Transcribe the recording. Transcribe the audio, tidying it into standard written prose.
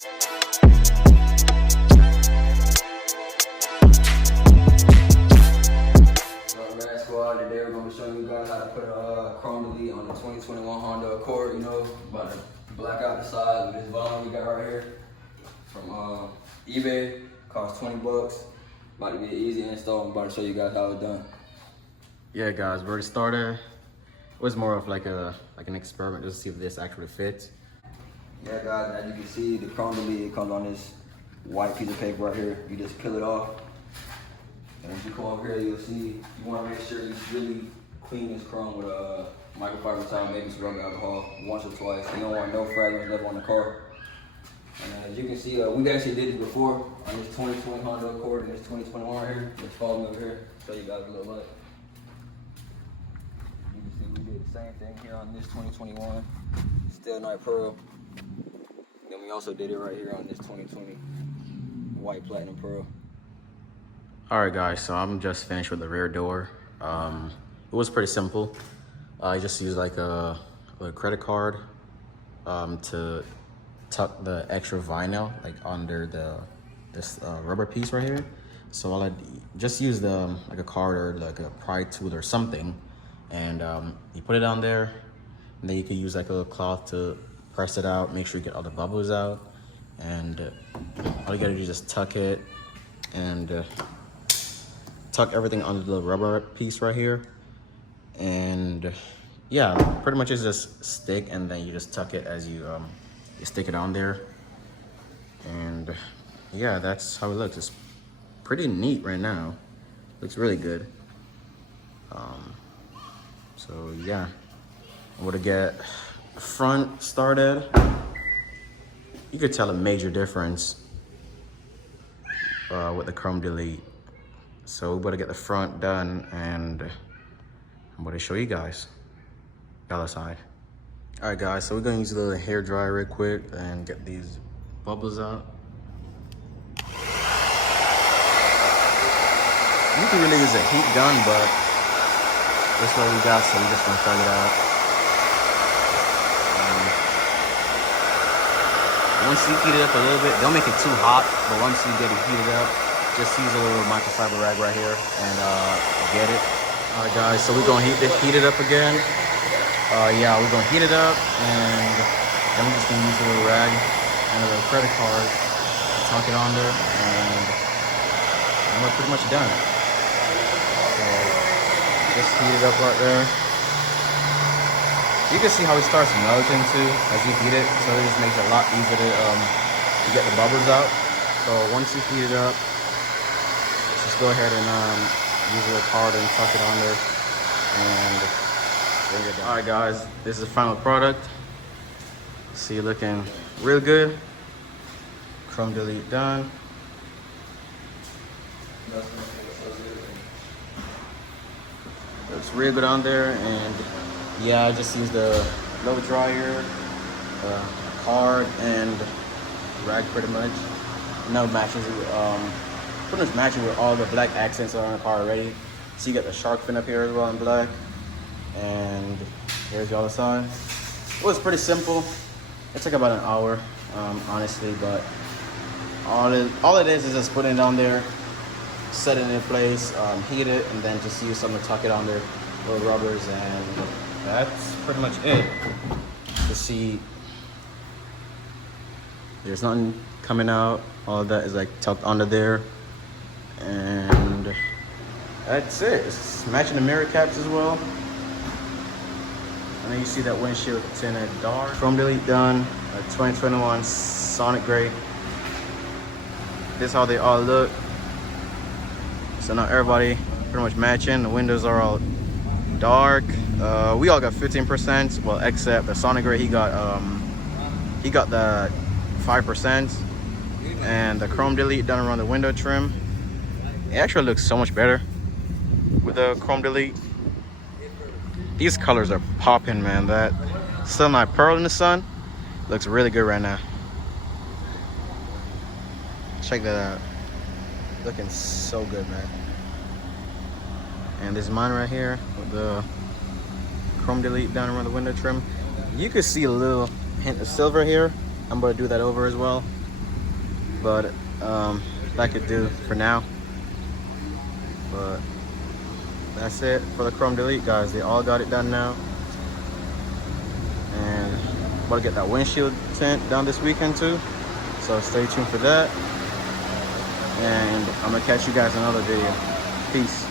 Today we're going to be showing you guys how to put a chrome delete on the 2021 Honda Accord. You know, about to black out the side with this bond we got right here from eBay. Cost 20 bucks. About to be an easy install. I'm about to show you guys how it's done. Yeah, guys, we're started. It was more of like an experiment just to see if this actually fits. Yeah, guys, as you can see, the chrome delete, it comes on this white piece of paper right here. You just peel it off. And as you come over here, you'll see, you want to make sure you really clean this chrome with a microfiber towel, maybe some rubbing alcohol, once or twice. You don't want no fragments left on the car. And as you can see, we actually did this before on this 2020 Honda Accord and this 2021 right here. Just follow me over here, show you guys a little light. You can see we did the same thing here on this 2021, still night pearl. Then we also did it right here on this 2020 white platinum pearl. Alright guys, so I'm just finished with the rear door. It was pretty simple. I just used like a credit card to tuck the extra vinyl like under this rubber piece right here. So I just used like a card or like a pry tool or something, and you put it on there, and then you can use like a little cloth to press it out, make sure you get all the bubbles out, and all you gotta do is just tuck it and tuck everything under the rubber piece right here. And yeah, pretty much it's just stick, and then you just tuck it as you stick it on there. And yeah, that's how it looks. It's pretty neat right now. Looks really good. So yeah, I'm gonna get the front started. You could tell a major difference with the chrome delete. So we better get the front done, and I'm going to show you guys the other side. All right, guys, so we're going to use the hair dryer real quick and get these bubbles out. You can really use a heat gun, but this is what we got, so we're just going to try it out. Once you heat it up a little bit, don't make it too hot, but once you get it heated up, just use a little microfiber rag right here and get it. All right, guys, so we're gonna heat it up again. Yeah, we're gonna heat it up, and then we're just gonna use a little rag and a little credit card to tuck it under, and we're pretty much done. So just heat it up right there. You can see how it starts melting too as you heat it, so it just makes it a lot easier to get the bubbles out. So once you heat it up, just go ahead and use a little card and tuck it under, and bring it down. All right, guys, this is the final product. See it looking real good. Chrome delete done. Looks real good on there, and yeah, I just used the blow dryer, card, and rag pretty much. No matches. Pretty much matching with all the black accents on the car already. So you got the shark fin up here as well in black. And here's the other side. It was pretty simple. It took about an hour, honestly, but all it is just putting it on there, set it in place, heat it, and then just use something to tuck it on there, little rubbers, and that's pretty much it. You see, there's nothing coming out. All of that is like tucked under there. And that's it. It's matching the mirror caps as well. And then you see that windshield tinted dark. Chrome delete done. 2021 Sonic Gray. This is how they all look. So now everybody pretty much matching. The windows are all dark. We all got 15%. Well, except the Sonic Gray, he got the 5%. And the chrome delete done around the window trim. It actually looks so much better with the chrome delete. These colors are popping, man. That sunlight pearl in the sun looks really good right now. Check that out. Looking so good, man. And this is mine right here with the chrome delete down around the window trim. You can see a little hint of silver here. I'm going to do that over as well. but that could do for now. But that's it for the chrome delete, guys. They all got it done now, and I'm about to get that windshield tint done this weekend too, so stay tuned for that, and I'm gonna catch you guys in another video. Peace.